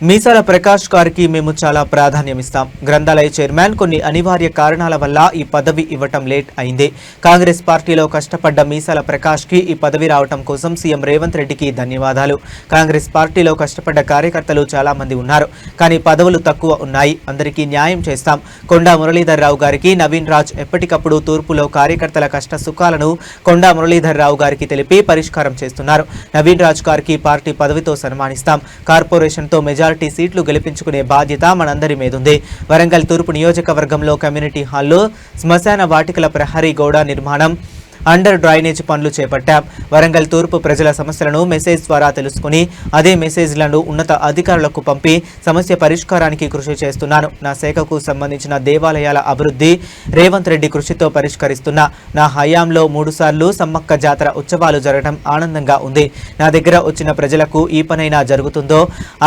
మీసాల ప్రకాష్ గారికి మేము చాలా ప్రాధాన్యమిస్తాం. గ్రంథాలయ చైర్మన్ కొన్ని అనివార్య కారణాల వల్ల ఈ పదవి ఇవ్వటం లేట్ అయింది. కాంగ్రెస్ పార్టీలో కష్టపడ్డ మీసాల ప్రకాష్ కి ఈ పదవి రావటం కోసం సీఎం రేవంత్ రెడ్డికి ధన్యవాదాలు. కాంగ్రెస్ పార్టీలో కష్టపడ్డ కార్యకర్తలు చాలా మంది ఉన్నారు, కానీ పదవులు తక్కువ ఉన్నాయి. అందరికీ న్యాయం చేస్తాం. కొండా మురళీధర్ రావు గారికి నవీన్ రాజ్ ఎప్పటికప్పుడు తూర్పులో కార్యకర్తల కష్ట సుఖాలను కొండా మురళీధర్ రావు గారికి తెలిపి పరిష్కారం చేస్తున్నారు. నవీన్ రాజ్ గారికి పార్టీ పదవితో సన్మానిస్తాం. కార్పొరేషన్తో మెజారిటీ సీట్లు గెలిపించుకునే బాధ్యత మనందరి మీదుంది. వరంగల్ తూర్పు నియోజకవర్గంలో కమ్యూనిటీ హాల్లో శ్మశాన వాటికల ప్రహరీ గోడ నిర్మాణం, అండర్ డ్రైనేజ్ పనులు చేపట్టాం. వరంగల్ తూర్పు ప్రజల సమస్యలను మెసేజ్ ద్వారా తెలుసుకుని అదే మెసేజ్లను ఉన్నత అధికారులకు పంపి సమస్య పరిష్కారానికి కృషి చేస్తున్నాను. నా శాఖకు సంబంధించిన దేవాలయాల అభివృద్ధి రేవంత్ రెడ్డి కృషితో పరిష్కరిస్తున్నా. నా హయాంలో 3 సార్లు సమ్మక్క జాతర ఉత్సవాలు జరగడం ఆనందంగా ఉంది. నా దగ్గర వచ్చిన ప్రజలకు ఈ పనైనా జరుగుతుందో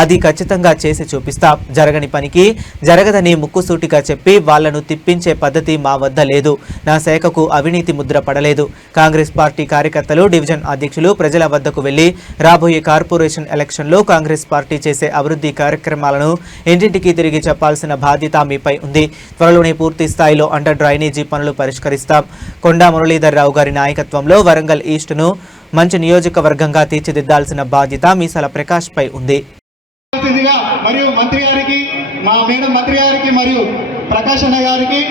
అది ఖచ్చితంగా చేసి చూపిస్తా. జరగని పనికి జరగదని ముక్కుసూటిగా చెప్పి వాళ్లను తిప్పించే పద్ధతి మా వద్ద లేదు. నా శాఖకు అవినీతి ముద్ర పడలేదు. కాంగ్రెస్ పార్టీ కార్యకర్తలు, డివిజన్ అధ్యక్షులు ప్రజల వద్దకు వెళ్లి రాబోయే కార్పొరేషన్ ఎలక్షన్లో కాంగ్రెస్ పార్టీ చేసే అభివృద్ధి కార్యక్రమాలను ఇంటింటికి తిరిగి చెప్పాల్సిన బాధ్యత మీపై ఉంది. త్వరలోనే పూర్తి స్థాయిలో అండర్ డ్రైనేజీ పనులు పరిష్కరిస్తాం. కొండా మురళీధర్ రావు గారి నాయకత్వంలో వరంగల్ ఈస్ట్ను మంచి నియోజకవర్గంగా తీర్చిదిద్దాల్సిన బాధ్యత మీసాల ప్రకాష్ పై ఉంది. మరియు మంత్రి గారికి, మా మేడం మంత్రి గారికి మరియు ప్రకాష్ అన్న గారికి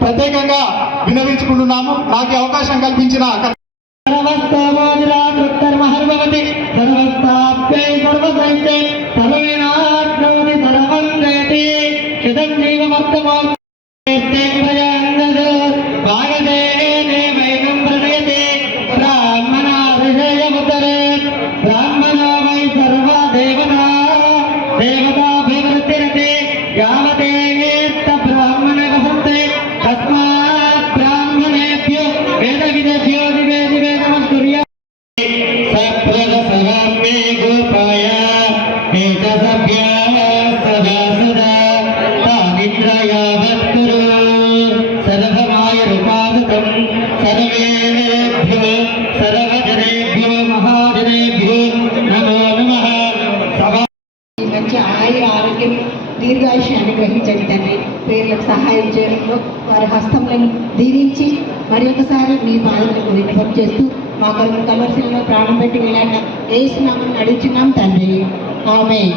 ప్రత్యేకంగా వినవించుకుంటున్నాము. నాకు అవకాశం కల్పించిన దీర్ఘాయుష్యాన్ని గ్రహించండి తండ్రి. పేర్లకు సహాయం చేయడంలో వారి హస్తములను దీవించి మరి ఒకసారి మీ పాలనకు విన్నపం చేస్తూ మా కమర్షియల్లో ప్రాణం పెట్టి వెళ్ళాక వేసినామని అడుగుతున్నాం తండ్రి. ఆమేన్.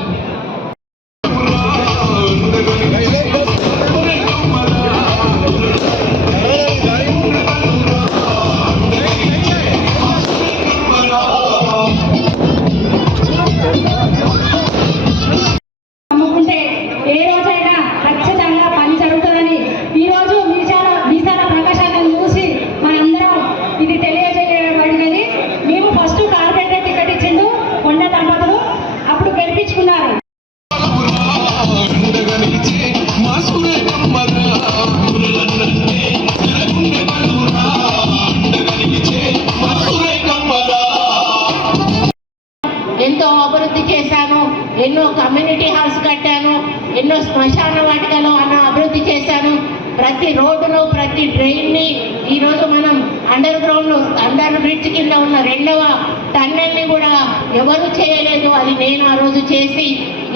ఎంతో అభివృద్ధి చేశాను. ఎన్నో కమ్యూనిటీ హాల్స్ కట్టాను. ఎన్నో శ్మశాన వాటికలో అభివృద్ధి చేశాను. ప్రతి రోడ్డును, ప్రతి డ్రైన్ని ఈరోజు మనం అండర్ బ్రిడ్జ్ కింద ఉన్న 2వ టన్నెల్ని కూడా ఎవరు చేయలేదు. అది నేను ఆ రోజు చేసి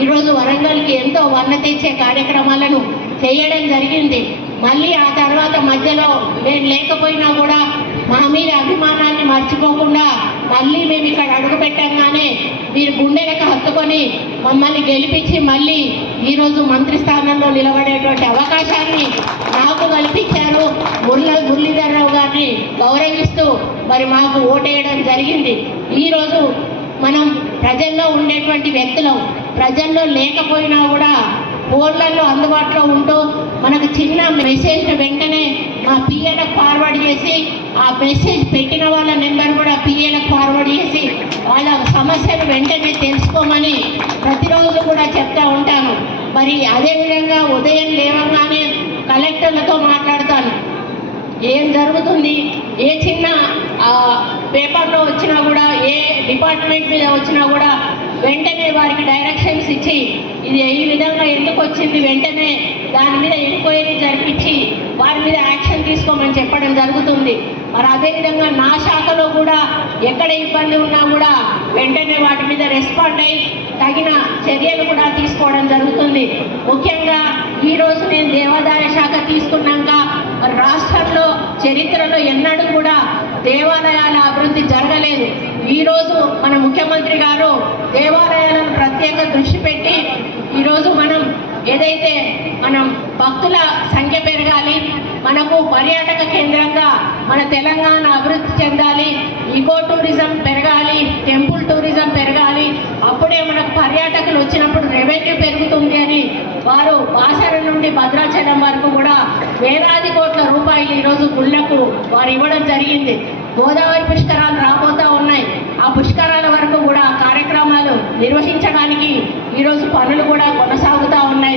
ఈరోజు వరంగల్కి ఎంతో వన్న తెచ్చే కార్యక్రమాలను చేయడం జరిగింది. మళ్ళీ ఆ తర్వాత మధ్యలో నేను లేకపోయినా కూడా మా మీద అభిమానాన్ని మర్చిపోకుండా మళ్ళీ మేము ఇక్కడ అడుగు పెట్టంగానే మీరు గుండెలకు హత్తుకొని మమ్మల్ని గెలిపించి మళ్ళీ ఈరోజు మంత్రి స్థానంలో నిలబడేటువంటి అవకాశాన్ని నాకు కల్పించారు. మురళీధర్ రావు గారిని గౌరవిస్తూ మరి మాకు ఓటేయడం జరిగింది. ఈరోజు మనం ప్రజల్లో ఉండేటువంటి వ్యక్తులం. ప్రజల్లో లేకపోయినా కూడా ఫోన్లలో అందుబాటులో ఉంటూ మనకు చిన్న మెసేజ్ వెంటనే మా పిఏలకు ఫార్వర్డ్ చేసి ఆ మెసేజ్ పెట్టిన వాళ్ళ నెంబర్ కూడా పిఏలకు ఫార్వర్డ్ చేసి వాళ్ళ సమస్యను వెంటనే తెలుసుకోమని ప్రతిరోజు కూడా చెప్తూ ఉంటాను. మరి అదేవిధంగా ఉదయం లేవగానే కలెక్టర్లతో మాట్లాడతాను. ఏం జరుగుతుంది, ఏ చిన్న పేపర్లో వచ్చినా కూడా, ఏ డిపార్ట్మెంట్ మీద వచ్చినా కూడా వెంటనే వారికి డైరెక్షన్స్ ఇచ్చి ఇది ఈ విధంగా ఎందుకు వచ్చింది వెంటనే దాని మీద ఎంక్వైరీ జరిపించి వారి మీద యాక్షన్ తీసుకోమని చెప్పడం జరుగుతుంది. మరి అదేవిధంగా నా శాఖలో కూడా ఎక్కడ ఇబ్బంది ఉన్నా కూడా వెంటనే వాటి మీద రెస్పాండ్ అయ్యి తగిన చర్యలు కూడా తీసుకోవడం జరుగుతుంది. ముఖ్యంగా ఈరోజు నేను దేవాదాయ శాఖ తీసుకున్నాక రాష్ట్రంలో చరిత్రలో ఎన్నడూ కూడా దేవాలయాల అభివృద్ధి జరగలేదు. ఈరోజు మన ముఖ్యమంత్రి గారు దేవాలయాలను ప్రత్యేక దృష్టి పెట్టి ఈరోజు మనం ఏదైతే మనం భక్తుల సంఖ్య పెరగాలి, మనకు పర్యాటక కేంద్రంగా మన తెలంగాణ అభివృద్ధి చెందాలి, ఈకో టూరిజం పెరగాలి, టెంపుల్ టూరిజం పెరగాలి, అప్పుడే మనకు పర్యాటకులు వచ్చినప్పుడు రెవెన్యూ పెరుగుతుంది అని వారు బాసర నుండి భద్రాచలం వరకు కూడా వేలాది కోట్ల రూపాయలు ఈరోజు గుళ్లకు వారు ఇవ్వడం జరిగింది. గోదావరి పుష్కరాలు రాబోతూ ఉన్నాయి. ఆ పుష్కరాల వరకు కూడా కార్యక్రమాలు నిర్వహించడానికి ఈరోజు పనులు కూడా కొనసాగుతూ ఉన్నాయి.